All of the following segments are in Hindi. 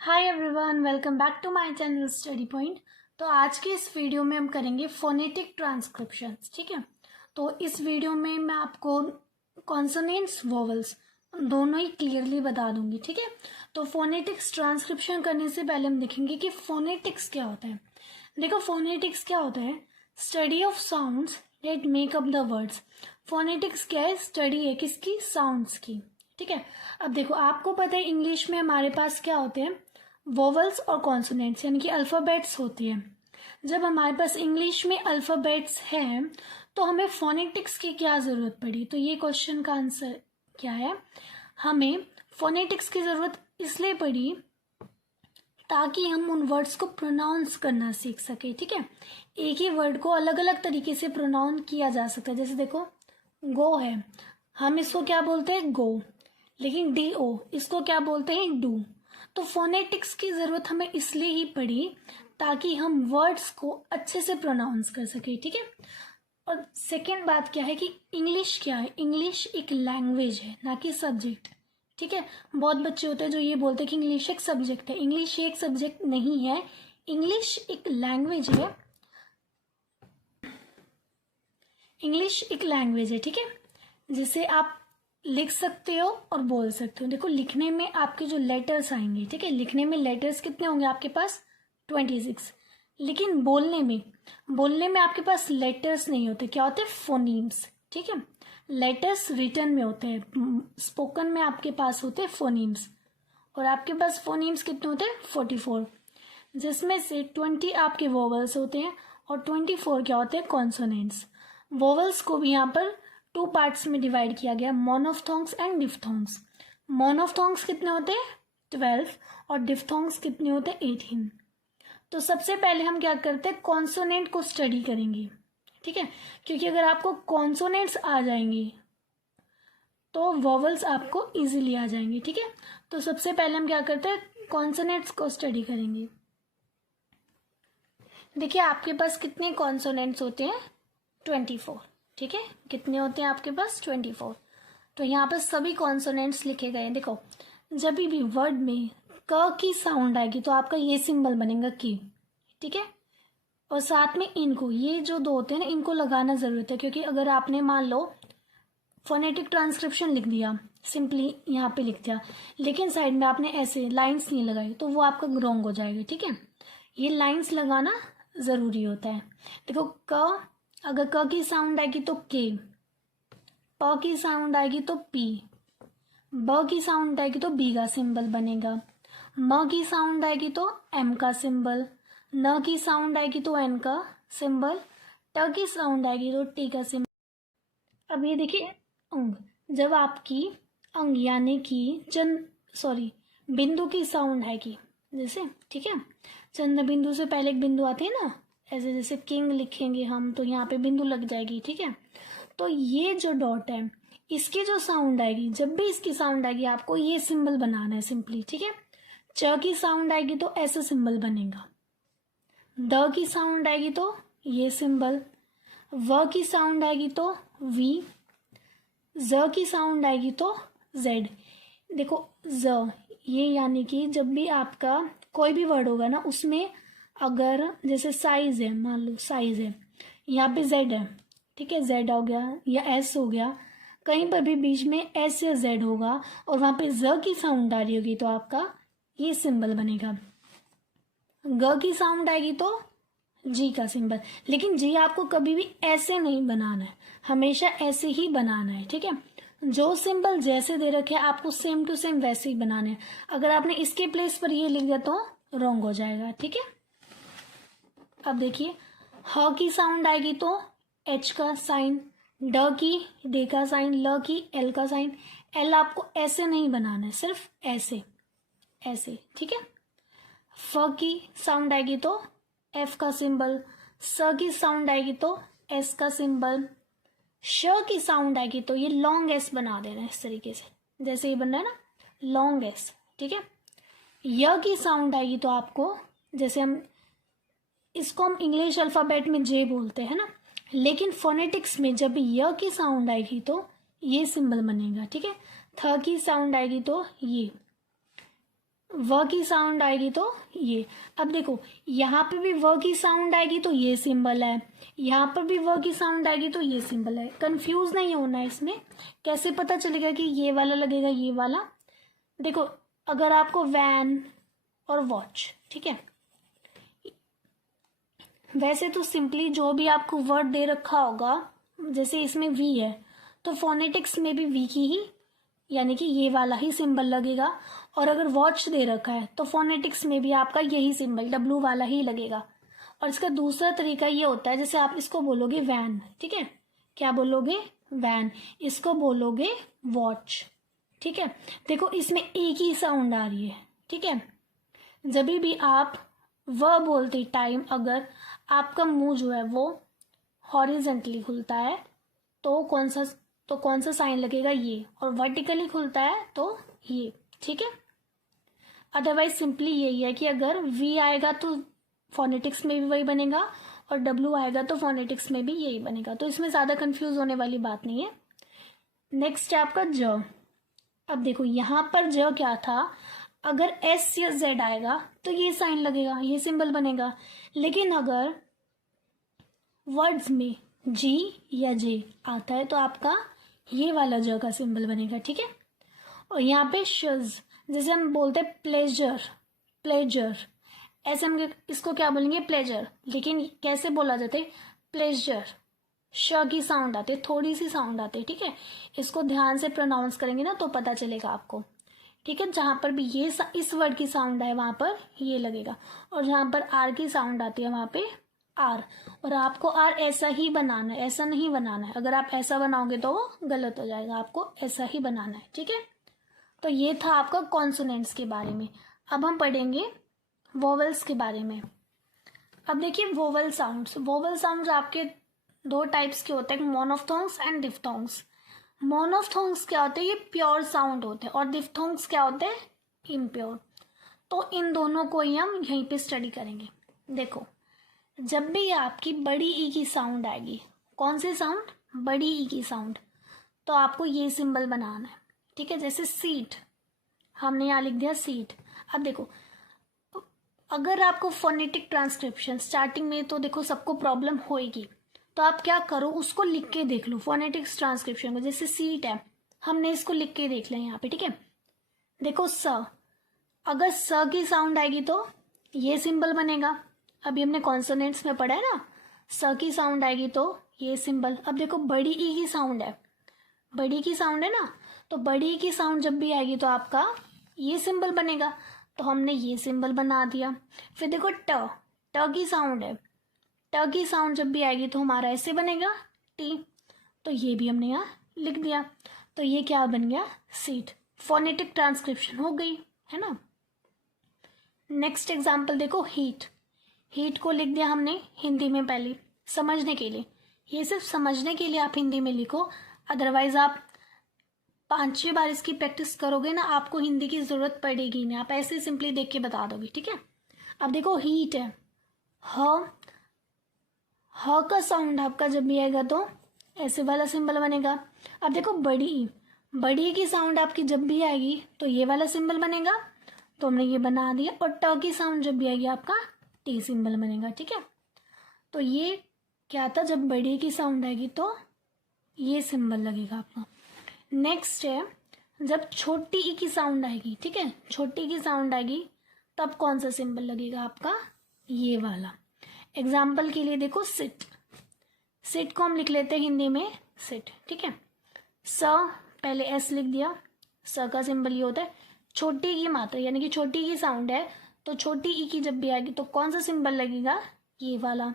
Hi everyone, welcome back to my channel study point. तो आज के इस वीडियो में हम करेंगे फोनेटिक ट्रांसक्रिप्शंस। ठीक है, तो इस वीडियो में मैं आपको कॉन्सोनेंट्स वोवेल्स दोनों ही क्लियरली बता दूंगी। ठीक है, तो फोनेटिक्स ट्रांसक्रिप्शन करने से पहले हम देखेंगे कि फोनेटिक्स क्या होता है। देखो, फोनेटिक्स क्या होता है? Study of sounds that make up the words. Phonetics क्या है? स्टडी है किसकी? साउंड्स की। ठीक है, अब देखो, आपको पता है इंग्लिश में हमारे पास क्या होते हैं? वोवल्स और कॉन्सोनेंट्स, यानी कि अल्फ़ाबेट्स होती हैं। जब हमारे पास इंग्लिश में अल्फ़ाबेट्स हैं तो हमें फोनेटिक्स की क्या ज़रूरत पड़ी? तो ये क्वेश्चन का आंसर क्या है? हमें फोनेटिक्स की ज़रूरत इसलिए पड़ी ताकि हम उन वर्ड्स को प्रोनाउंस करना सीख सके। ठीक है, एक ही वर्ड को अलग अलग तरीके से प्रोनाउंस किया जा सकता है। जैसे देखो, गो है, हम इसको क्या बोलते हैं? गो। लेकिन डी ओ, इसको क्या बोलते हैं? डू। तो फोनेटिक्स की ज़रूरत हमें इसलिए ही पड़ी ताकि हम वर्ड्स को अच्छे से प्रोनाउंस कर सके। ठीक है, और सेकेंड बात क्या है कि इंग्लिश क्या है? इंग्लिश एक लैंग्वेज है, ना कि सब्जेक्ट। ठीक है, बहुत बच्चे होते हैं जो ये बोलते हैं कि इंग्लिश एक सब्जेक्ट है। इंग्लिश एक सब्जेक्ट नहीं है, इंग्लिश एक लैंग्वेज है। इंग्लिश एक लैंग्वेज है, ठीक है, जिसे आप लिख सकते हो और बोल सकते हो। देखो, लिखने में आपके जो लेटर्स आएंगे, ठीक है, लिखने में लेटर्स कितने होंगे आपके पास? 26। लेकिन बोलने में आपके पास लेटर्स नहीं होते। क्या होते हैं? फोनीम्स। ठीक है, लेटर्स रिटर्न में होते हैं, स्पोकन में आपके पास होते हैं फोनीम्स। और आपके पास फोनीम्स कितने होते हैं? 44, जिसमें से 20 आपके वोवल्स होते हैं और 24 क्या होते हैं? कॉन्सोनेंट्स। वोवल्स को भी यहाँ पर 2 पार्ट्स में डिवाइड किया गया, मोनोफ्थोंग्स एंड डिफ्थोंग्स। मोनोफ्थोंग्स कितने होते हैं? 12, और डिफ्थोंग्स कितने होते हैं? 18। तो सबसे पहले हम क्या करते हैं? कॉन्सोनेंट को स्टडी करेंगे। ठीक है, क्योंकि अगर आपको कॉन्सोनेंट्स आ जाएंगी तो वोवल्स आपको इजीली आ जाएंगे। ठीक है, तो सबसे पहले हम क्या करते हैं? कॉन्सोनेंट्स को स्टडी करेंगे। देखिए, आपके पास कितने कॉन्सोनेंट्स होते हैं? 24। ठीक है, कितने होते हैं आपके पास? 24। तो यहाँ पर सभी कॉन्सोनेंट्स लिखे गए हैं। देखो, जब भी वर्ड में क की साउंड आएगी तो आपका ये सिंबल बनेगा की। ठीक है, और साथ में इनको, ये जो दो होते हैं ना, इनको लगाना जरूरत है, क्योंकि अगर आपने मान लो फोनेटिक ट्रांसक्रिप्शन लिख दिया, सिंपली यहाँ पे लिख दिया, लेकिन साइड में आपने ऐसे लाइंस नहीं लगाई तो वो आपका रॉन्ग हो जाएगा। ठीक है, ये लाइंस लगाना ज़रूरी होता है। देखो, क, अगर क की साउंड आएगी तो के, प की साउंड आएगी तो पी, ब की साउंड आएगी तो बी का सिंबल बनेगा, म की साउंड आएगी तो एम का सिंबल, न की साउंड आएगी तो एन का सिंबल, ट की साउंड आएगी तो टी का सिंबल। अब ये देखिए, अंग, जब आपकी अंग यानी कि बिंदु की साउंड आएगी, जैसे, ठीक है, चंद्र बिंदु से पहले एक बिंदु आते हैं ना, ऐसे जैसे किंग लिखेंगे हम तो यहाँ पे बिंदु लग जाएगी। ठीक है, तो ये जो डॉट है, इसकी जो साउंड आएगी, जब भी इसकी साउंड आएगी आपको ये सिंबल बनाना है सिंपली। ठीक है, च की साउंड आएगी तो ऐसा सिंबल बनेगा, द की साउंड आएगी तो ये सिंबल, व की साउंड आएगी तो वी, ज की साउंड आएगी तो जेड। देखो, ज, ये यानी कि जब भी आपका कोई भी वर्ड होगा ना, उसमें अगर जैसे साइज है, मान लो साइज है, यहाँ पे जेड है, ठीक है, जेड हो गया या एस हो गया, कहीं पर भी बीच में एस या जेड होगा और वहाँ पे ज की साउंड आ रही होगी तो आपका ये सिंबल बनेगा। ग की साउंड आएगी तो जी का सिंबल। लेकिन जी आपको कभी भी ऐसे नहीं बनाना है, हमेशा ऐसे ही बनाना है। ठीक है, जो सिंबल जैसे दे रखे हैं आपको सेम टू सेम वैसे ही बनाने हैं। अगर आपने इसके प्लेस पर ये लिख दिया तो रॉन्ग हो जाएगा। ठीक है, अब देखिए, ह की साउंड आएगी तो एच का साइन, ड की डे का साइन, ल की एल का साइन। एल आपको ऐसे नहीं बनाना है, सिर्फ ऐसे ऐसे। ठीक है, फ की साउंड आएगी तो एफ का सिंबल, स की साउंड आएगी तो एस का सिंबल, श की साउंड आएगी तो ये लॉन्ग एस बना देना है इस तरीके से, जैसे ये बन रहा है ना, लॉन्ग एस। ठीक है, य की साउंड आएगी तो आपको, जैसे इसको हम इंग्लिश अल्फ़ाबेट में जे बोलते हैं ना, लेकिन फोनेटिक्स में जब य की साउंड आएगी तो ये सिंबल बनेगा। ठीक है, थ की साउंड आएगी तो ये, व की साउंड आएगी तो ये। अब देखो यहाँ पे भी व की साउंड आएगी तो ये सिंबल है, यहाँ पर भी व की साउंड आएगी तो ये सिंबल है। कंफ्यूज नहीं होना है इसमें। कैसे पता चलेगा कि ये वाला लगेगा ये वाला? देखो अगर आपको वैन और वॉच, ठीक है, वैसे तो सिंपली जो भी आपको वर्ड दे रखा होगा, जैसे इसमें वी है तो फोनेटिक्स में भी वी की ही यानी कि ये वाला ही सिंबल लगेगा। और अगर वॉच दे रखा है तो फोनेटिक्स में भी आपका यही सिंबल डब्लू वाला ही लगेगा। और इसका दूसरा तरीका ये होता है, जैसे आप इसको बोलोगे वैन, ठीक है, क्या बोलोगे? वैन। इसको बोलोगे वॉच, ठीक है। देखो इसमें एक ही साउंड आ रही है, ठीक है। जब भी आप व बोलते टाइम अगर आपका मुंह जो है वो हॉरिजेंटली खुलता है तो कौन सा साइन लगेगा? ये। और वर्टिकली खुलता है तो ये, ठीक है। अदरवाइज सिंपली यही है कि अगर वी आएगा तो फोनेटिक्स में भी वही बनेगा और डब्ल्यू आएगा तो फोनेटिक्स में भी यही बनेगा। तो इसमें ज़्यादा कंफ्यूज होने वाली बात नहीं है। नेक्स्ट है आपका ज। अब देखो यहाँ पर ज क्या था, अगर एस या जेड आएगा तो ये साइन लगेगा, ये सिंबल बनेगा। लेकिन अगर वर्ड्स में जी या जे आता है तो आपका ये वाला ज का सिंबल बनेगा, ठीक है। और यहाँ पे शज, जैसे हम बोलते हैं प्लेजर, प्लेजर, ऐसे हम इसको क्या बोलेंगे? प्लेजर। लेकिन कैसे बोला जाता है? प्लेजर। श की साउंड आती है, थोड़ी सी साउंड आती है, ठीक है। इसको ध्यान से प्रोनाउंस करेंगे ना तो पता चलेगा आपको, ठीक है। जहां पर भी ये इस वर्ड की साउंड है वहां पर ये लगेगा, और जहां पर आर की साउंड आती है वहां पे आर। और आपको आर ऐसा ही बनाना है, ऐसा नहीं बनाना है। अगर आप ऐसा बनाओगे तो वो गलत हो जाएगा, आपको ऐसा ही बनाना है, ठीक है। तो ये था आपका कॉन्सोनेंट्स के बारे में। अब हम पढ़ेंगे वोवेल्स के बारे में। अब देखिए वोवेल साउंड्स। वोवेल साउंड्स आपके दो टाइप्स के होते हैं, मोनोफ्थोंग्स एंड डिफ्थोंग्स। मोनोफ्थोंग्स क्या होते हैं? ये प्योर साउंड होते हैं। और डिफ्थोंग्स क्या होते हैं? इम्प्योर। तो इन दोनों को ही हम यहीं पे स्टडी करेंगे। देखो जब भी आपकी बड़ी ई की साउंड आएगी, कौन सी साउंड? बड़ी ई की साउंड, तो आपको ये सिंबल बनाना है, ठीक है। जैसे सीट, हमने यहाँ लिख दिया सीट। अब देखो अगर आपको फोनेटिक ट्रांसक्रिप्शन स्टार्टिंग में तो देखो सबको प्रॉब्लम होएगी, तो आप क्या करो उसको लिख के देख लो फोनेटिक्स ट्रांसक्रिप्शन को। जैसे सीट है, हमने इसको लिख के देख लिया यहाँ पे, ठीक है। देखो स, अगर स की साउंड आएगी तो ये सिंबल बनेगा। अभी हमने कॉन्सोनेंट्स में पढ़ा है ना, स की साउंड आएगी तो ये सिंबल। अब देखो बड़ी ई की साउंड है, बड़ी की साउंड है ना, तो बड़ी की साउंड जब भी आएगी तो आपका ये सिंबल बनेगा, तो हमने ये सिंबल बना दिया। फिर देखो ट, ट की साउंड है, ट की साउंड जब भी आएगी तो हमारा ऐसे बनेगा टी, तो ये भी हमने यहाँ लिख दिया। तो ये क्या बन गया? सीट। फोनेटिक ट्रांसक्रिप्शन हो गई, है ना। नेक्स्ट एग्जाम्पल देखो हीट। हीट को लिख दिया हमने हिंदी में पहले समझने के लिए। ये सिर्फ समझने के लिए आप हिंदी में लिखो, अदरवाइज आप 5-6 बार इसकी प्रैक्टिस करोगे ना, आपको हिंदी की जरूरत पड़ेगी नहीं, आप ऐसे सिंपली देख के बता दोगे, ठीक है। अब देखो हीट है, ह का साउंड आपका जब भी आएगा तो ऐसे वाला सिंबल बनेगा। अब देखो बड़ी, बड़ी की साउंड आपकी जब भी आएगी तो ये वाला सिंबल बनेगा, तो हमने ये बना दिया। और ट की साउंड जब भी आएगी आपका टी सिंबल बनेगा, ठीक है। तो ये क्या था? जब बड़ी की साउंड आएगी तो ये सिंबल लगेगा आपका। नेक्स्ट है जब छोटी ई की साउंड आएगी, ठीक है, छोटी की साउंड आएगी तब कौन सा सिंबल लगेगा आपका? ये वाला। एग्जाम्पल के लिए देखो सिट, सिट को हम लिख लेते हैं हिंदी में सिट, ठीक है। स पहले एस लिख दिया, स का सिंबल ये होता है छोटी की मात्रा, यानी कि छोटी की साउंड है तो छोटी ई की जब भी आएगी तो कौन सा सिंबल लगेगा? ये वाला।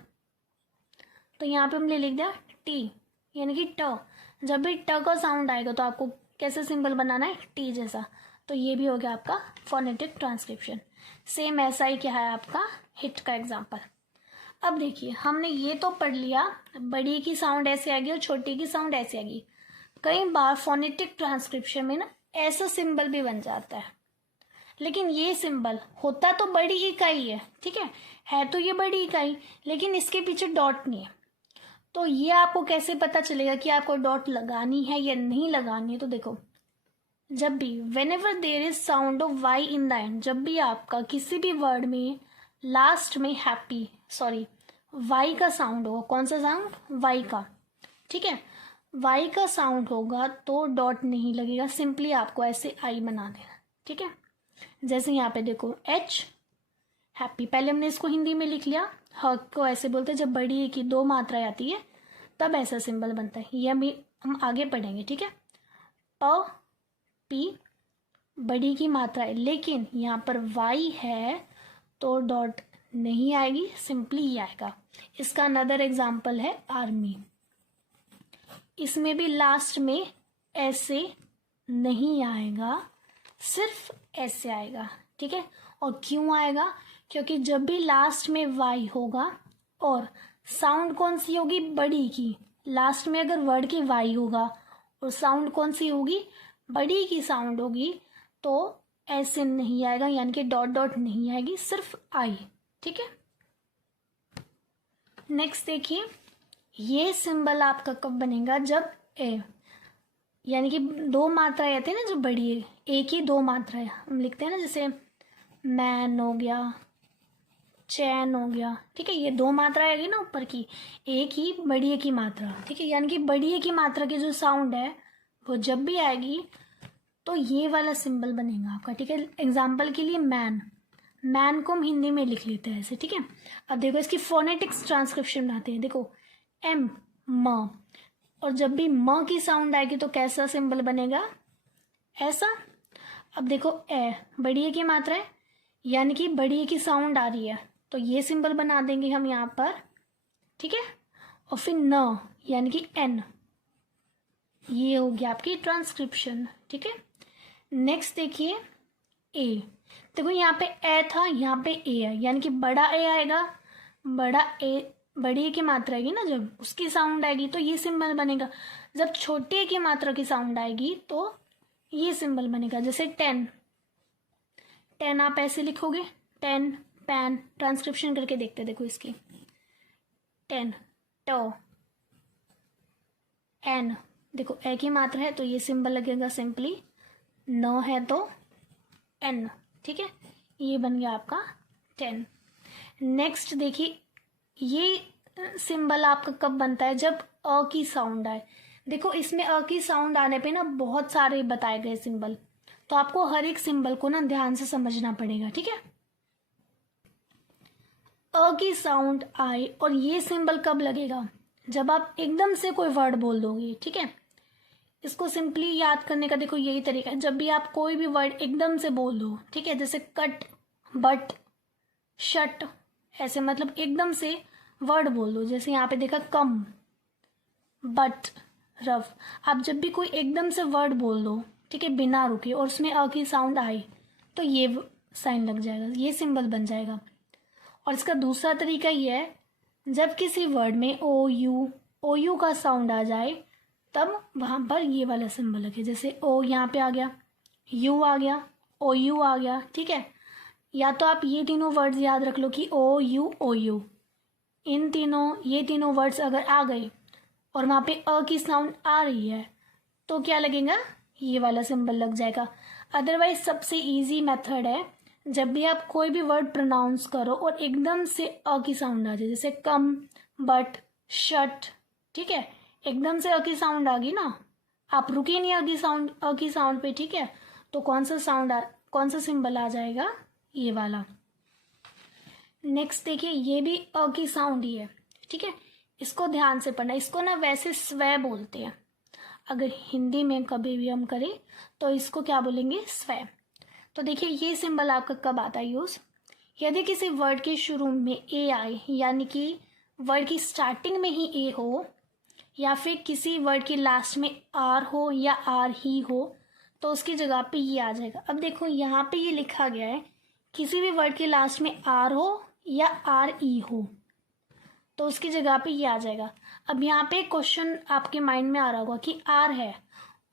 तो यहाँ पे हमने लिख दिया टी, यानी कि ट। जब भी ट का साउंड आएगा तो आपको कैसे सिंबल बनाना है? टी जैसा। तो ये भी हो गया आपका फोनेटिक ट्रांसक्रिप्शन। सेम ऐसा ही क्या है आपका हिट का एग्जाम्पल। अब देखिए हमने ये तो पढ़ लिया, बड़ी की साउंड ऐसे आएगी और छोटी की साउंड ऐसे आएगी। कई बार फोनेटिक ट्रांसक्रिप्शन में ना ऐसा सिंबल भी बन जाता है, लेकिन ये सिंबल होता तो बड़ी इकाई है, ठीक है तो ये बड़ी इकाई, लेकिन इसके पीछे डॉट नहीं है। तो ये आपको कैसे पता चलेगा कि आपको डॉट लगानी है या नहीं लगानी है? तो देखो जब भी whenever there is sound of y in the end, जब भी आपका किसी भी वर्ड में लास्ट में हैप्पी सॉरी y का साउंड होगा, कौन सा साउंड, y का, ठीक है, y का साउंड होगा तो डॉट नहीं लगेगा, सिंपली आपको ऐसे आई बना देना, ठीक है। जैसे यहाँ पे देखो h हैप्पी, पहले हमने इसको हिंदी में लिख लिया, ह को ऐसे बोलते हैं, जब बड़ी की दो मात्राएं आती है तब ऐसा सिंबल बनता है, ये हम आगे पढ़ेंगे, ठीक है। प पी बड़ी की मात्रा है, लेकिन यहाँ पर y है तो डॉट नहीं आएगी, सिंपली ही आएगा। इसका अनदर एग्जाम्पल है आर्मी, इसमें भी लास्ट में ऐसे नहीं आएगा, सिर्फ ऐसे आएगा, ठीक है। और क्यों आएगा, क्योंकि जब भी लास्ट में y होगा और साउंड कौन सी होगी, बड़ी की, लास्ट में अगर वर्ड की y होगा और साउंड कौन सी होगी, बड़ी की साउंड होगी, तो ऐसे नहीं आएगा, यानी कि डॉट डॉट नहीं आएगी, सिर्फ आई, ठीक है। नेक्स्ट देखिए, ये सिंबल आपका कब बनेगा, जब ए यानी कि दो मात्राएं आती है ना, जो बड़ी है, एक ही दो मात्राएं हम लिखते हैं ना, जैसे मैन हो गया, चैन हो गया, ठीक है, ये दो मात्रा आएगी ना ऊपर की, एक ही बड़ी की मात्रा, ठीक है, यानी कि बड़ी की मात्रा की जो साउंड है वो जब भी आएगी तो ये वाला सिंबल बनेगा आपका, ठीक है। एग्जाम्पल के लिए मैन, मैन को हम हिंदी में लिख लेते हैं ऐसे, ठीक है। अब देखो इसकी फोनेटिक्स ट्रांसक्रिप्शन बनाते हैं, देखो एम म, और जब भी म की साउंड आएगी तो कैसा सिंबल बनेगा, ऐसा। अब देखो ए बड़ी की मात्रा है, यानी कि बड़ी की साउंड आ रही है तो ये सिंबल बना देंगे हम यहाँ पर, ठीक है। और फिर न यानी कि एन, ये हो गया आपकी ट्रांसक्रिप्शन, ठीक है। नेक्स्ट देखिए ए, देखो यहाँ पे ए था, यहाँ पे ए है, यानी कि बड़ा ए आएगा, बड़ा ए बड़ी की मात्रा आएगी ना, जब उसकी साउंड आएगी तो ये सिंबल बनेगा। जब छोटे की मात्रा की साउंड आएगी तो ये सिंबल बनेगा, जैसे 10, 10 आप ऐसे लिखोगे, 10 पैन, ट्रांसक्रिप्शन करके देखते, देखो इसकी 10 टो एन, देखो ए की मात्रा है तो ये सिंबल लगेगा सिंपली, न है तो एन, ठीक है, ये बन गया आपका 10। नेक्स्ट देखिए, ये सिंबल आपका कब बनता है, जब अ की साउंड आए। देखो इसमें अ की साउंड आने पे ना बहुत सारे बताए गए सिंबल, तो आपको हर एक सिंबल को ना ध्यान से समझना पड़ेगा, ठीक है। अ की साउंड आए और ये सिंबल कब लगेगा, जब आप एकदम से कोई वर्ड बोल दोगे, ठीक है। इसको सिंपली याद करने का देखो यही तरीका है, जब भी आप कोई भी वर्ड एकदम से बोल दो, ठीक है, जैसे कट, बट, शट, ऐसे मतलब एकदम से वर्ड बोल दो। जैसे यहाँ पे देखा कम, बट, रफ, आप जब भी कोई एकदम से वर्ड बोल दो, ठीक है, बिना रुके, और उसमें अ की साउंड आए तो ये साइन लग जाएगा, ये सिंबल बन जाएगा। और इसका दूसरा तरीका ये है, जब किसी वर्ड में ओ यू का साउंड आ जाए तब वहाँ पर ये वाला सिंबल लगे, जैसे ओ यहाँ पे आ गया, यू आ गया, ओ यू आ गया, ठीक है। या तो आप ये तीनों वर्ड्स याद रख लो कि ओ यू, इन तीनों, ये तीनों वर्ड्स अगर आ गए और वहाँ पे अ की साउंड आ रही है तो क्या लगेगा, ये वाला सिंबल लग जाएगा। अदरवाइज सबसे इजी मेथड है, जब भी आप कोई भी वर्ड प्रोनाउंस करो और एकदम से अ की साउंड आ जाए, जैसे कम, बट, शट, ठीक है, एकदम से अ की साउंड आ गई ना, आप रुके नहीं अ की साउंड पे, ठीक है, तो कौन सा सिंबल आ जाएगा, ये वाला। नेक्स्ट देखिए, ये भी अ की साउंड ही है, ठीक है, इसको ध्यान से पढ़ना। इसको ना वैसे स्व बोलते हैं, अगर हिंदी में कभी भी हम करें तो इसको क्या बोलेंगे, स्व। तो देखिए ये सिंबल आपका कब आता है यूज, यदि किसी वर्ड के शुरू में ए आए, यानी कि वर्ड की स्टार्टिंग में ही ए हो, या फिर किसी वर्ड की लास्ट में आर हो या आर ही हो, तो उसकी जगह पे ये आ जाएगा। अब देखो यहाँ पे ये लिखा गया है, किसी भी वर्ड के लास्ट में आर हो या आर ई हो, तो उसकी जगह पे ये आ जाएगा। अब यहाँ पे क्वेश्चन आपके माइंड में आ रहा होगा कि आर है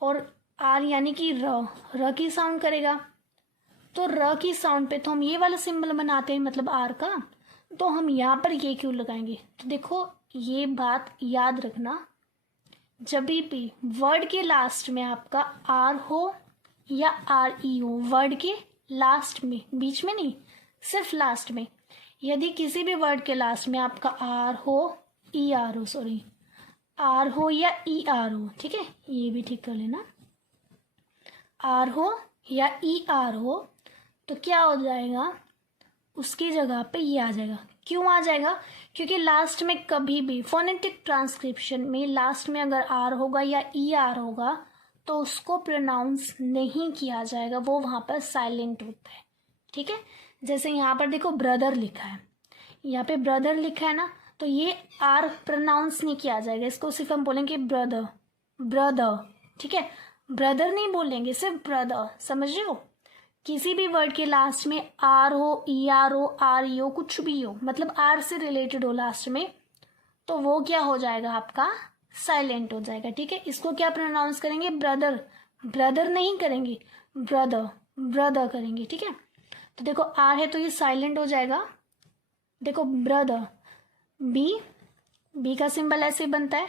और आर यानी कि र की साउंड करेगा, तो र की साउंड पे तो हम ये वाला सिंबल बनाते हैं, मतलब आर का, तो हम यहाँ पर ये क्यों लगाएंगे। तो देखो ये बात याद रखना, जब भी वर्ड के लास्ट में आपका आर हो या आर ई हो वर्ड के लास्ट में, बीच में नहीं, सिर्फ लास्ट में। यदि किसी भी वर्ड के लास्ट में आपका आर हो, ई आर हो, सॉरी आर हो या ई आर हो, ठीक है, ये भी ठीक कर लेना, आर हो या ई आर हो, तो क्या हो जाएगा, उसकी जगह पे ये आ जाएगा। क्यों आ जाएगा? क्योंकि लास्ट में कभी भी फोनेटिक ट्रांसक्रिप्शन में लास्ट में अगर आर होगा या ई आर होगा तो उसको प्रोनाउंस नहीं किया जाएगा, वो वहाँ पर साइलेंट होता है, ठीक है। जैसे यहाँ पर देखो ब्रदर लिखा है, यहाँ पे ब्रदर लिखा है ना, तो ये आर प्रोनाउंस नहीं किया जाएगा, इसको सिर्फ हम बोलेंगे ब्रदर, ब्रदर, ठीक है, ब्रदर नहीं बोलेंगे, सिर्फ ब्रदर, समझ रहे हो। किसी भी वर्ड के लास्ट में आर हो, ई आर हो, आर ई हो, कुछ भी हो, मतलब आर से रिलेटेड हो लास्ट में, तो वो क्या हो जाएगा, आपका साइलेंट हो जाएगा, ठीक है। इसको क्या प्रोनाउंस करेंगे, ब्रदर, ब्रदर नहीं करेंगे, ब्रदर, ब्रदर करेंगे, ठीक है। तो देखो आर है तो ये साइलेंट हो जाएगा। देखो ब्रदर, बी का सिंबल ऐसे बनता है,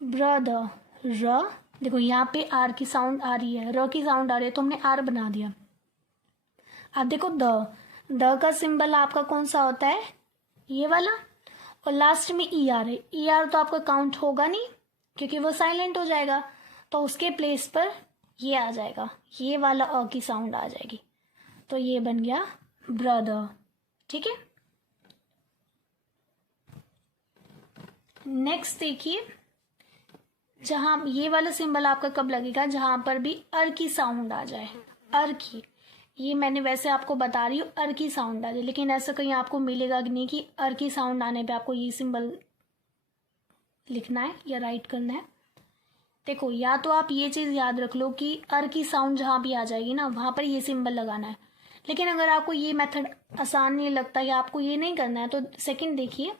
ब्रदर, र, देखो यहाँ पे आर की साउंड आ रही है, र की साउंड आ रही है, तो हमने आर बना दिया। अब देखो द का सिंबल आपका कौन सा होता है, ये वाला, और लास्ट में ई आर है, ई आर तो आपका काउंट होगा नहीं क्योंकि वो साइलेंट हो जाएगा, तो उसके प्लेस पर ये आ जाएगा, ये वाला अ की साउंड आ जाएगी, तो ये बन गया ब्रदर, ठीक है। नेक्स्ट देखिए, जहां ये वाला सिंबल आपका कब लगेगा, जहां पर भी अर की साउंड आ जाए, अर की, ये मैंने वैसे आपको बता रही हूँ अर की साउंड आ जाए, लेकिन ऐसा कहीं आपको मिलेगा कि नहीं कि अर की साउंड आने पे आपको ये सिंबल लिखना है या राइट करना है। देखो या तो आप ये चीज़ याद रख लो कि अर की साउंड जहाँ भी आ जाएगी ना वहाँ पर ये सिंबल लगाना है, लेकिन अगर आपको ये मेथड आसान नहीं लगता या आपको ये नहीं करना है तो सेकेंड देखिए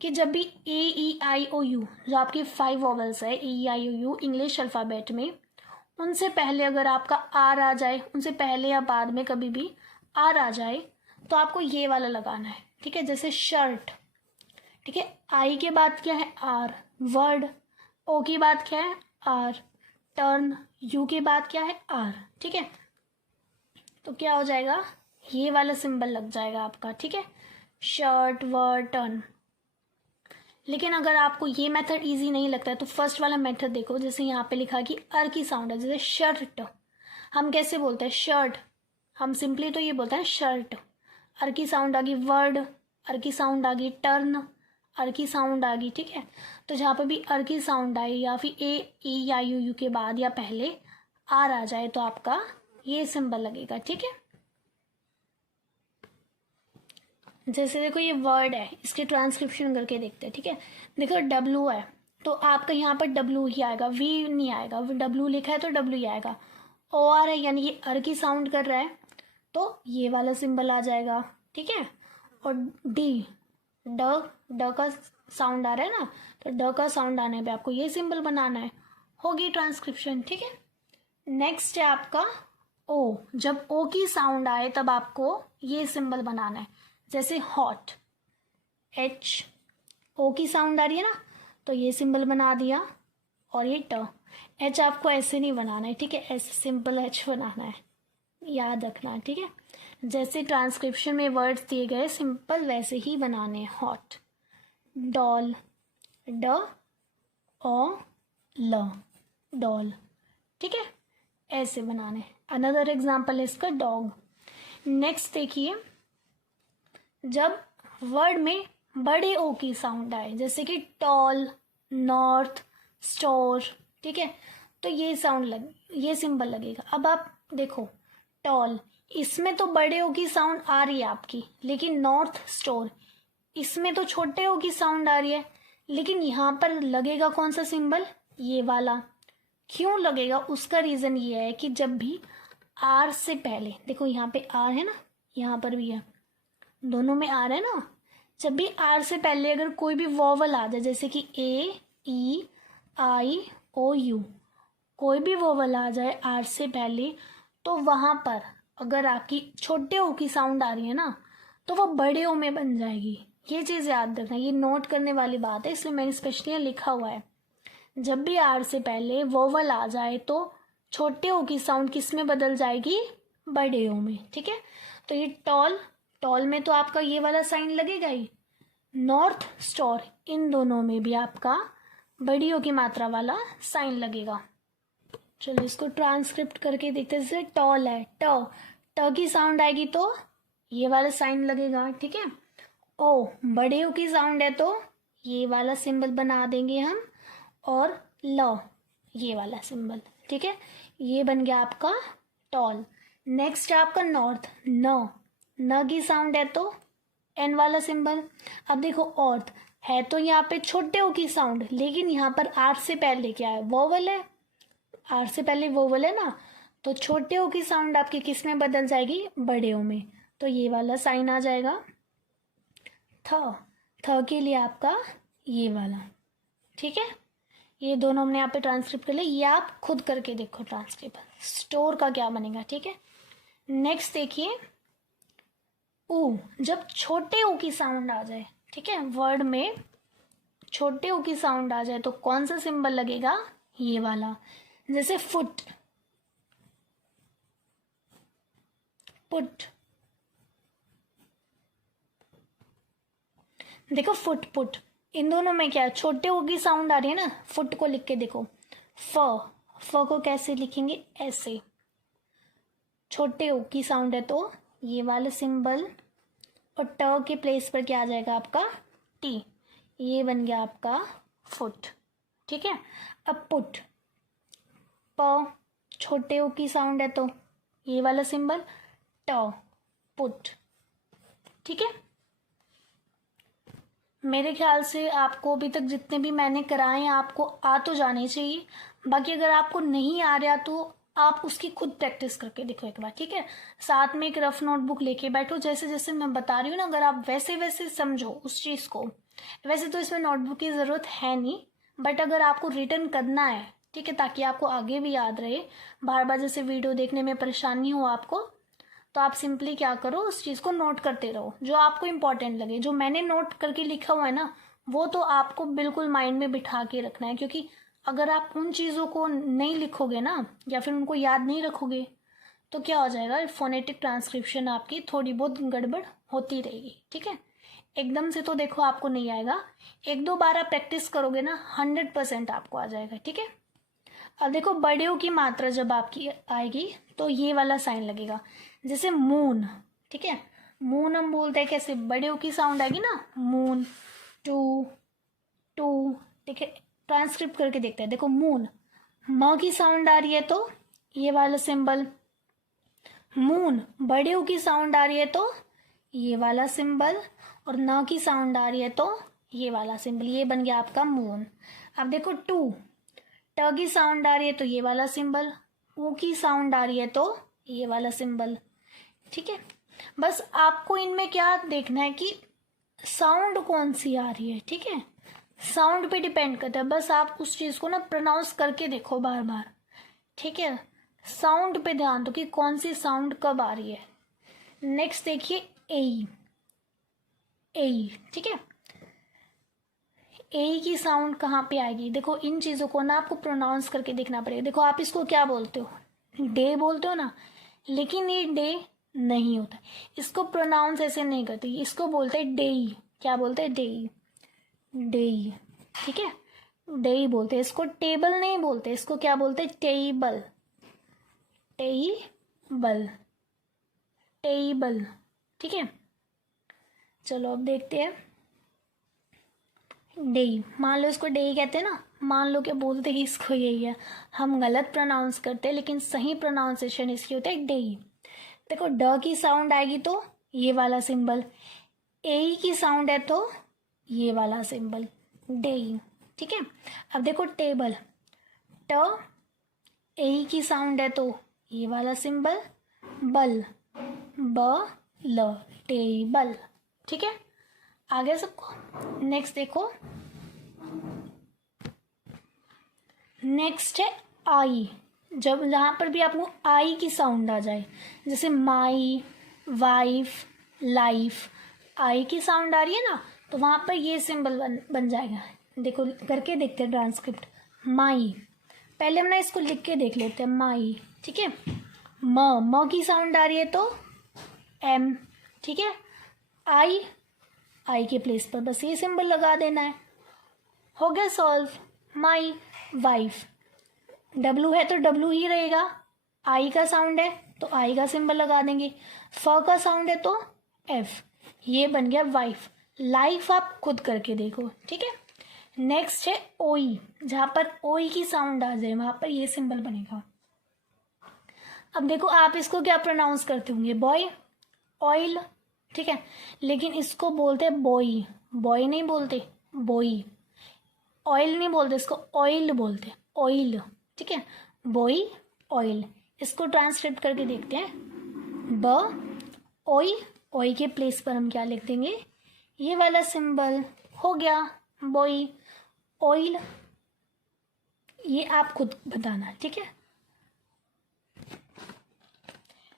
कि जब भी ए ई आई ओ यू, जो आपकी 5 वॉवल्स है, ए ई आई ओ यू इंग्लिश अल्फ़ाबेट में, उनसे पहले अगर आपका आर आ जाए, उनसे पहले या बाद में कभी भी आर आ जाए तो आपको ये वाला लगाना है, ठीक है। जैसे शर्ट, ठीक है, आई के बाद क्या है, आर, वर्ड, ओ की बात क्या है, आर, टर्न, यू के बाद क्या है, आर, ठीक है। तो क्या हो जाएगा, ये वाला सिंबल लग जाएगा आपका, ठीक है, शर्ट, वर्ड, टर्न। लेकिन अगर आपको ये मेथड इजी नहीं लगता है तो फर्स्ट वाला मेथड देखो, जैसे यहाँ पे लिखा कि अर की साउंड है, जैसे शर्ट, हम कैसे बोलते हैं शर्ट, हम सिंपली तो ये बोलते हैं शर्ट, अर की साउंड आ गई, वर्ड, अर की साउंड आ गई, टर्न, अर की साउंड आ गई, ठीक है। तो जहाँ पर भी अर की साउंड आई या फिर ए ई या यू के बाद या पहले आर आ जाए तो आपका ये सिंबल लगेगा, ठीक है। जैसे देखो ये वर्ड है, इसके ट्रांसक्रिप्शन करके देखते हैं, ठीक है। देखो डब्लू है तो आपका यहाँ पर डब्लू ही आएगा, वी नहीं आएगा, डब्लू लिखा है तो डब्लू ही आएगा। ओ आर है यानी ये अर की साउंड कर रहा है तो ये वाला सिंबल आ जाएगा, ठीक है। और डी, ड का साउंड आ रहा है ना, तो ड का साउंड आने पे आपको ये सिंबल बनाना है, होगी ट्रांसक्रिप्शन, ठीक है। नेक्स्ट है आपका ओ, जब ओ की साउंड आए तब आपको ये सिंबल बनाना है, जैसे हॉट, एच, ओ की साउंड आ रही है ना तो ये सिंबल बना दिया। और ये ट, एच आपको ऐसे नहीं बनाना है, ठीक है, ऐसे सिंपल एच बनाना है, याद रखना, ठीक है। जैसे ट्रांसक्रिप्शन में वर्ड्स दिए गए सिंपल वैसे ही बनाने हैं, हॉट, डॉल, ड ओ ल, डॉल, ठीक है, ऐसे बनाने। अनदर एग्जाम्पल है इसका डॉग। नेक्स्ट देखिए, जब वर्ड में बड़े ओ की साउंड आए जैसे कि टॉल, नॉर्थ, स्टोर, ठीक है, तो ये साउंड ये सिंबल लगेगा। अब आप देखो टॉल, इसमें तो बड़े ओ की साउंड आ रही है आपकी, लेकिन नॉर्थ, स्टोर, इसमें तो छोटे ओ की साउंड आ रही है, लेकिन यहाँ पर लगेगा कौन सा सिंबल, ये वाला। क्यों लगेगा, उसका रीज़न ये है कि जब भी आर से पहले, देखो यहाँ पे आर है ना, यहाँ पर भी है, दोनों में आर है ना, जब भी आर से पहले अगर कोई भी वोवल आ जाए जैसे कि ए ई आई ओ यू, कोई भी वोवल आ जाए आर से पहले तो वहाँ पर अगर आपकी छोटे ओ की साउंड आ रही है ना तो वो बड़े ओ में बन जाएगी। ये चीज़ याद रखना, ये नोट करने वाली बात है, इसलिए मैंने स्पेशली लिखा हुआ है। जब भी आर से पहले वोवल आ जाए तो छोटे ओ की साउंड किस में बदल जाएगी, बड़े ओ में। ठीक है, तो ये टॉल, टॉल में तो आपका ये वाला साइन लगेगा ही, नॉर्थ स्टोर, इन दोनों में भी आपका बड़ी ओ की मात्रा वाला साइन लगेगा। चलो इसको ट्रांसक्रिप्ट करके देखते हैं। जैसे टॉल है, ट की साउंड आएगी तो ये वाला साइन लगेगा। ठीक है, ओ बड़े ओ की साउंड है तो ये वाला सिंबल बना देंगे हम, और ल ये वाला सिंबल। ठीक है, ये बन गया आपका टॉल। नेक्स्ट है आपका नॉर्थ, न की साउंड है तो एन वाला सिंबल। अब देखो ऑर्थ है तो यहाँ पे छोटे ओ की साउंड, लेकिन यहाँ पर आर से पहले क्या है, वोवल है, आर से पहले वोवल है ना, तो छोटे ओ की साउंड आपकी किस में बदल जाएगी, बड़े ओ में, तो ये वाला साइन आ जाएगा थ के लिए आपका ये वाला। ठीक है, ये दोनों हमने यहाँ पे ट्रांसक्रिप्ट कर लिया, ये आप खुद करके देखो ट्रांसक्रिप्ट, स्टोर का क्या बनेगा। ठीक है, नेक्स्ट देखिए ऊ, जब छोटे ऊ की साउंड आ जाए, ठीक है, वर्ड में छोटे ऊ की साउंड आ जाए तो कौन सा सिंबल लगेगा, ये वाला। जैसे फुट, पुट, देखो फुट पुट, इन दोनों में क्या है, छोटे ओ की साउंड आ रही है ना। फुट को लिख के देखो, फ को कैसे लिखेंगे, ऐसे, छोटे ओ की साउंड है तो ये वाला सिंबल, और ट के प्लेस पर क्या आ जाएगा आपका, टी, ये बन गया आपका फुट। ठीक है, अब पुट, प छोटे ओ की साउंड है तो ये वाला सिंबल, ट, पुट। ठीक है, मेरे ख्याल से आपको अभी तक जितने भी मैंने कराए आपको आ तो जाने चाहिए। बाकी अगर आपको नहीं आ रहा तो आप उसकी खुद प्रैक्टिस करके देखो एक बार। ठीक है, साथ में एक रफ नोटबुक लेके बैठो, जैसे जैसे मैं बता रही हूँ ना, अगर आप वैसे वैसे समझो उस चीज़ को। वैसे तो इसमें नोटबुक की ज़रूरत है नहीं, बट अगर आपको रिटर्न करना है, ठीक है, ताकि आपको आगे भी याद रहे, बार बार जैसे वीडियो देखने में परेशानी हो आपको, तो आप सिंपली क्या करो, उस चीज़ को नोट करते रहो जो आपको इम्पोर्टेंट लगे। जो मैंने नोट करके लिखा हुआ है ना, वो तो आपको बिल्कुल माइंड में बिठा के रखना है, क्योंकि अगर आप उन चीज़ों को नहीं लिखोगे ना, या फिर उनको याद नहीं रखोगे, तो क्या हो जाएगा, फोनेटिक ट्रांसक्रिप्शन आपकी थोड़ी बहुत गड़बड़ होती रहेगी। ठीक है, एकदम से तो देखो आपको नहीं आएगा, एक दो बार आप प्रैक्टिस करोगे ना, 100% आपको आ जाएगा। ठीक है, अब देखो बड़े ओ की मात्रा जब आपकी आएगी तो ये वाला साइन लगेगा। जैसे मून, ठीक है, मून हम बोलते हैं कैसे, बड़े ओ की साउंड आएगी ना, मून, टू, टू। ठीक है, ट्रांसक्रिप्ट करके देखते हैं। देखो मून, म की साउंड आ रही है तो ये वाला सिंबल, मून बड़े ओ की साउंड आ रही है तो ये वाला सिंबल, और न की साउंड आ रही है तो ये वाला सिंबल, ये बन गया आपका मून। अब देखो टू, ट की साउंड आ रही है तो ये वाला सिंबल, ऊ की साउंड आ रही है तो ये वाला सिंबल। ठीक है, बस आपको इनमें क्या देखना है कि साउंड कौन सी आ रही है। ठीक है, साउंड पे डिपेंड करता है, बस आप उस चीज़ को ना प्रोनाउंस करके देखो बार बार। ठीक है, साउंड पे ध्यान दो कि कौन सी साउंड कब आ रही है। नेक्स्ट देखिए ए, ठीक है, ए की साउंड कहाँ पे आएगी, देखो इन चीज़ों को ना आपको प्रोनाउंस करके देखना पड़ेगा। देखो आप इसको क्या बोलते हो, डे बोलते हो ना, लेकिन ये डे नहीं होता, इसको प्रोनाउंस ऐसे नहीं करते, इसको बोलते हैं डेई। क्या बोलते हैं, डेई, डेई। ठीक है, डेई बोलते हैं इसको, टेबल नहीं बोलते इसको, क्या बोलते हैं, टेबल, टेबल, टेबल। ठीक है, चलो अब देखते हैं डेई। मान लो इसको डेई कहते हैं ना, मान लो क्या बोलते ही इसको यही है, हम गलत प्रोनाउंस करते हैं, लेकिन सही प्रोनाउंसिएशन इसकी होता है डेई। देखो ड की साउंड आएगी तो ये वाला सिंबल, ए की साउंड है तो ये वाला सिंबल, डेई। ठीक है, अब देखो टेबल, ट ए की साउंड है तो ये वाला सिंबल, बल, ब ल, टेबल। ठीक है, आगे सबको। नेक्स्ट देखो, नेक्स्ट है आई। जब जहाँ पर भी आपको आई की साउंड आ जाए, जैसे माई, वाइफ, लाइफ, आई की साउंड आ रही है ना, तो वहाँ पर ये सिंबल बन जाएगा। देखो करके देखते हैं ट्रांसक्रिप्ट, माई, पहले हम ना इसको लिख के देख लेते हैं, माई, ठीक है। म की साउंड आ रही है तो एम, ठीक है। आई के प्लेस पर बस ये सिंबल लगा देना है, हो गया सॉल्व। माई वाइफ, डब्लू है तो डब्लू ही रहेगा, आई का साउंड है तो आई का सिंबल लगा देंगे, फ का साउंड है तो एफ, ये बन गया वाइफ। लाइफ आप खुद करके देखो, ठीक है। नेक्स्ट है ओई, जहां पर ओई की साउंड आ जाए वहां पर ये सिंबल बनेगा। अब देखो आप इसको क्या प्रोनाउंस करते होंगे, बॉय, ऑयल, ठीक है, लेकिन इसको बोलते हैं बॉय, बॉय नहीं बोलते, बॉय। ऑयल नहीं बोलते, इसको ऑयल बोलते, ऑयल, ठीक है, बॉय ऑयल। इसको ट्रांसक्रिप्ट करके देखते हैं, ब ओई, ओई के प्लेस पर हम क्या लिख देंगे, ये वाला सिंबल, हो गया बॉय ऑयल। ये आप खुद बताना, ठीक है।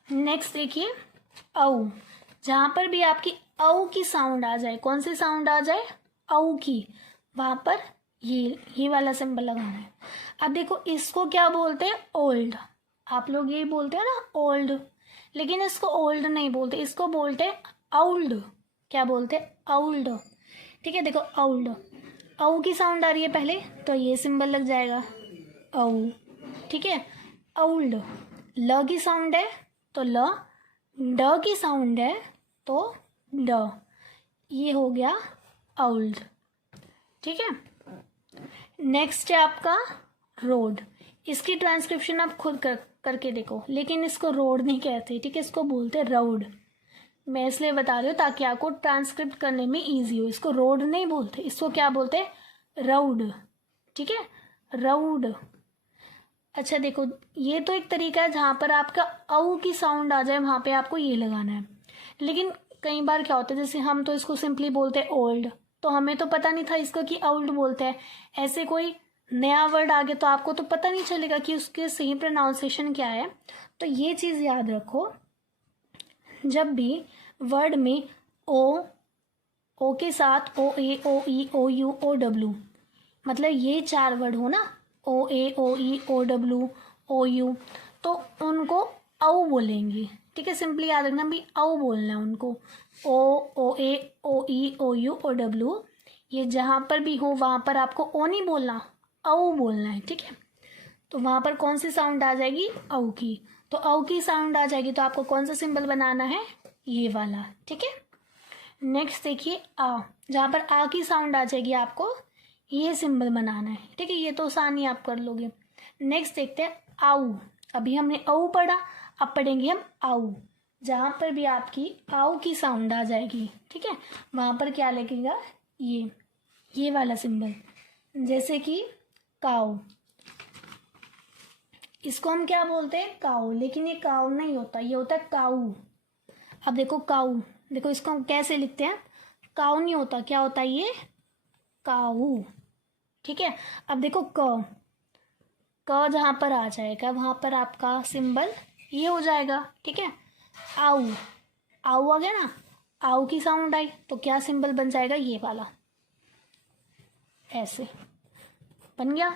नेक्स्ट देखिए औ, जहां पर भी आपकी औ की साउंड आ जाए, कौन सी साउंड आ जाए, औ की, वहां पर ये वाला सिंबल लगाना है। अब देखो इसको क्या बोलते हैं, ओल्ड, आप लोग ये बोलते हैं ना ओल्ड, लेकिन इसको ओल्ड नहीं बोलते, इसको बोलते हैं ओल्ड। क्या बोलते हैं, ओल्ड, ठीक है। देखो ओल्ड, औ की साउंड आ रही है पहले तो ये सिंबल लग जाएगा औ, ठीक है। ओल्ड, ल की साउंड है तो ल, ड की साउंड है तो ड, ये हो गया ओल्ड, ठीक है। नेक्स्ट है आपका रोड, इसकी ट्रांसक्रिप्शन आप खुद करके देखो, लेकिन इसको रोड नहीं कहते, ठीक है, इसको बोलते हैं रोड। मैं इसलिए बता रही हूँ ताकि आपको ट्रांसक्रिप्ट करने में इजी हो, इसको रोड नहीं बोलते, इसको क्या बोलते हैं, रोड, ठीक है, रोड। अच्छा देखो ये तो एक तरीका है जहाँ पर आपका औ की साउंड आ जाए वहाँ पे आपको ये लगाना है, लेकिन कई बार क्या होता है, जैसे हम तो इसको सिंपली बोलते हैं ओल्ड, तो हमें तो पता नहीं था इसको कि ओल्ड बोलते हैं, ऐसे कोई नया वर्ड आ गया तो आपको तो पता नहीं चलेगा कि उसके सही प्रोनाउंसिएशन क्या है। तो ये चीज़ याद रखो, जब भी वर्ड में ओ के साथ ओ ए ओ ई ओ यू ओ डब्ल्यू, मतलब ये 4 वर्ड हो ना, ओ ए ओ ई ओ डब्ल्यू ओ यू, तो उनको औ बोलेंगे, ठीक है। सिंपली याद रखना भी औ बोलना है उनको, ओ ए ओ ई ओ यू ओ डब्ल्यू, ये जहाँ पर भी हो वहाँ पर आपको ओ नहीं बोलना, औ बोलना है, ठीक है। तो वहाँ पर कौन सी साउंड आ जाएगी, औ की, तो औ की साउंड आ जाएगी तो आपको कौन सा सिंबल बनाना है, ये वाला, ठीक है। नेक्स्ट देखिए आ, जहाँ पर आ की साउंड आ जाएगी आपको ये सिंबल बनाना है, ठीक है, ये तो आसानी आप कर लोगे। नेक्स्ट देखते हैं आऊ, अभी हमने औ पढ़ा, अब पढ़ेंगे हम आऊ, जहाँ पर भी आपकी आऊ की साउंड आ जाएगी, ठीक है, वहाँ पर क्या लगेगा, ये वाला सिंबल, जैसे कि काऊ, इसको हम क्या बोलते हैं, काऊ, लेकिन ये काऊ नहीं होता, ये होता है काऊ। अब देखो काऊ, देखो इसको हम कैसे लिखते हैं, काऊ नहीं होता, क्या होता है ये, काऊ, ठीक है। अब देखो क जहाँ पर आ जाएगा वहाँ पर आपका सिंबल ये हो जाएगा, ठीक है। आऊ, आऊ आ गया ना, आऊ की साउंड आई तो क्या सिंबल बन जाएगा, ये वाला, ऐसे बन गया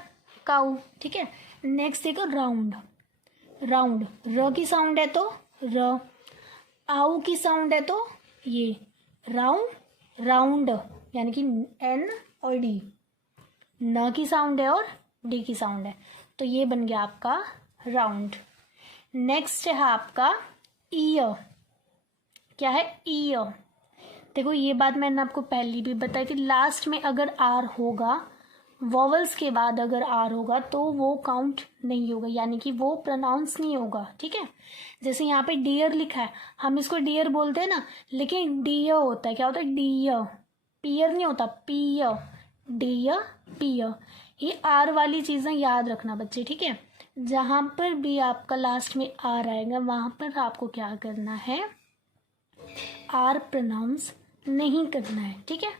काऊ, ठीक है। नेक्स्ट देखो राउंड, राउंड, र की साउंड है तो र, आऊ की साउंड है तो ये राउंड, राउंड, यानी कि एन और डी, न की साउंड है और डी की साउंड है, तो ये बन गया आपका राउंड। नेक्स्ट है आपका ईयर, क्या है, ईयर। देखो ये बात मैंने आपको पहले भी बताई थी, लास्ट में अगर आर होगा, वॉवल्स के बाद अगर आर होगा तो वो काउंट नहीं होगा, यानी कि वो प्रोनाउंस नहीं होगा, ठीक है। जैसे यहाँ पे डियर लिखा है, हम इसको डियर बोलते हैं ना, लेकिन डियर होता है, क्या होता है, डियर, पियर नहीं होता, पियर, डियर पियर। ये आर वाली चीज़ें याद रखना बच्चे, ठीक है। जहाँ पर भी आपका लास्ट में आर आएगा वहाँ पर आपको क्या करना है, आर प्रोनाउंस नहीं करना है, ठीक है।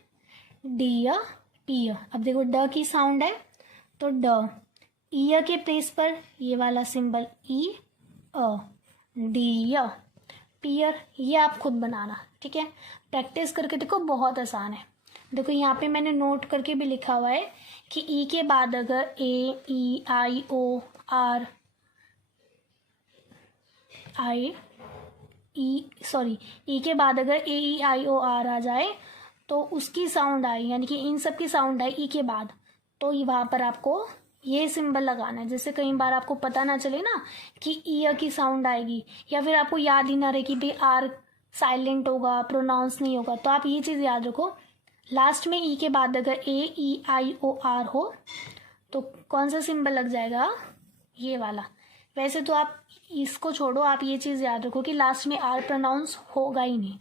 डियर पियर, अब देखो ड की साउंड है तो ड, ईयर के प्लेस पर ये वाला सिंबल ई अ, डियर पियर, ये आप खुद बनाना, ठीक है। प्रैक्टिस करके देखो बहुत आसान है। देखो यहाँ पे मैंने नोट करके भी लिखा हुआ है कि ई के बाद अगर ए ई आई ओ आर आई ई के बाद अगर ए ई आई ओ आर आ जाए तो उसकी साउंड आई, यानी कि इन सब की साउंड आई ई के बाद, तो वहाँ पर आपको ये सिंबल लगाना है। जैसे कई बार आपको पता ना चले ना कि ई की साउंड आएगी, या फिर आपको याद ही ना रहे कि भाई आर साइलेंट होगा, प्रोनाउंस नहीं होगा, तो आप ये चीज़ याद रखो, लास्ट में ई के बाद अगर ए ई आई ओ आर हो तो कौन सा सिंबल लग जाएगा, ये वाला। वैसे तो आप इसको छोड़ो, आप ये चीज़ याद रखो कि लास्ट में आर प्रोनाउंस होगा ही नहीं,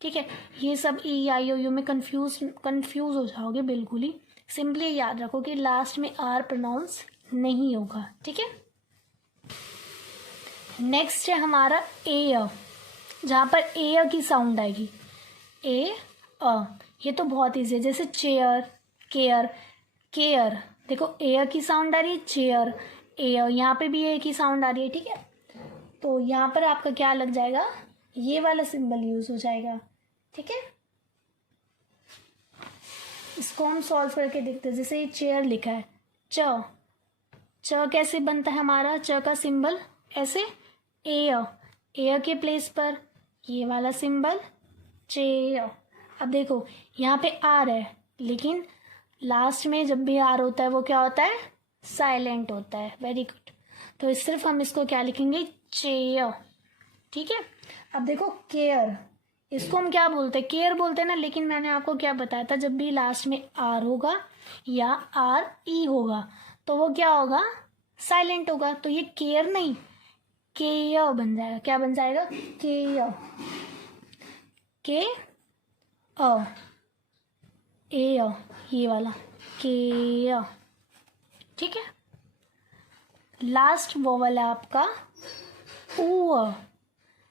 ठीक है। ये सब ई आई ओ यू में कंफ्यूज हो जाओगे बिल्कुल ही। सिंपली याद रखो कि लास्ट में आर प्रोनाउंस नहीं होगा, ठीक है। नेक्स्ट है हमारा ए, जहाँ पर ए की साउंड आएगी, ए अ। ये तो बहुत ईजी है, जैसे चेयर, केयर, केयर, देखो ए की साउंड आ रही है, चेयर ए, यहाँ पे भी ए की साउंड आ रही है, ठीक है। तो यहाँ पर आपका क्या लग जाएगा, ये वाला सिंबल यूज हो जाएगा, ठीक है। इसको हम सॉल्व करके देखते हैं। जैसे ये चेयर लिखा है, च कैसे बनता है हमारा, च का सिंबल ऐसे, ए के प्लेस पर ये वाला सिंबल चेयर। अब देखो यहाँ पे आर है, लेकिन लास्ट में जब भी आर होता है वो क्या होता है, साइलेंट होता है। Very good. तो सिर्फ हम इसको क्या लिखेंगे, चेयर, ठीक है। अब देखो केयर, इसको हम क्या बोलते हैं, केयर बोलते हैं ना, लेकिन मैंने आपको क्या बताया था, जब भी लास्ट में आर होगा या आर ई होगा तो वो क्या होगा, साइलेंट होगा। तो ये केयर नहीं, केयर बन जाएगा। क्या बन जाएगा, केयर, के अ ए अ, ये वाला केयर, ठीक है। लास्ट वोवल है आपका ऊ,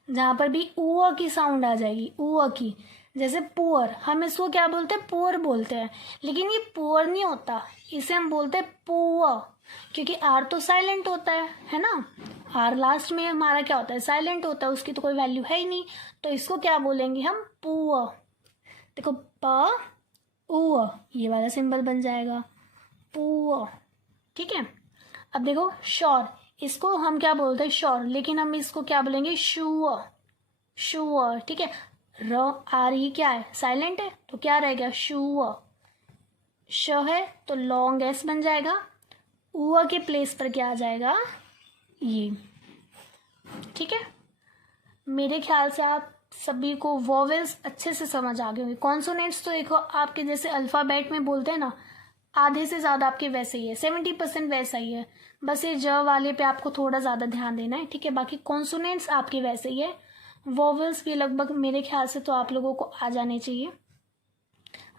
जहाँ पर भी ऊ की साउंड आ जाएगी, ऊ की। जैसे पुअर, हम इसको क्या बोलते हैं, पुअर बोलते हैं, लेकिन ये पुअर नहीं होता, इसे हम बोलते हैं पुअर, क्योंकि आर तो साइलेंट होता है ना। आर लास्ट में हमारा क्या होता है, साइलेंट होता है, उसकी तो कोई वैल्यू है ही नहीं। तो इसको क्या बोलेंगे हम, पुअर। देखो प ऊ, ये वाला सिंबल बन जाएगा, पुअर, ठीक है। अब देखो श्योर, इसको हम क्या बोलते हैं, श्योर, लेकिन हम इसको क्या बोलेंगे, श्योर, श्योर, ठीक है। र आर ही क्या है, साइलेंट है, तो क्या रहेगा, श्योर। श है तो लॉन्ग एस बन जाएगा, ऊ के प्लेस पर क्या आ जाएगा, ये, ठीक है। मेरे ख्याल से आप सभी को वोवेल्स अच्छे से समझ आ गए होंगे। कॉन्सोनेंट्स तो देखो आपके जैसे अल्फ़ाबेट में बोलते हैं ना, आधे से ज़्यादा आपके वैसे ही है, 70% वैसा ही है। बस ये ज वाले पे आपको थोड़ा ज़्यादा ध्यान देना है, ठीक है। बाकी कॉन्सोनेंट्स आपके वैसे ही है। वोवेल्स भी लगभग मेरे ख्याल से तो आप लोगों को आ जाने चाहिए।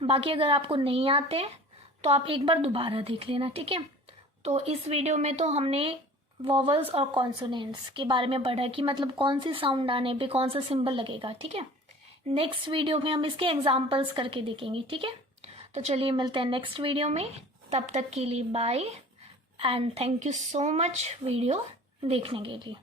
बाकी अगर आपको नहीं आते तो आप एक बार दोबारा देख लेना, ठीक है। तो इस वीडियो में तो हमने वोवेल्स और कॉन्सोनेंट्स के बारे में पढ़ा कि मतलब कौन सी साउंड आने पे कौन सा सिंबल लगेगा, ठीक है। नेक्स्ट वीडियो में हम इसके एग्जाम्पल्स करके देखेंगे, ठीक है। तो चलिए मिलते हैं नेक्स्ट वीडियो में, तब तक के लिए bye and thank you so much video देखने के लिए।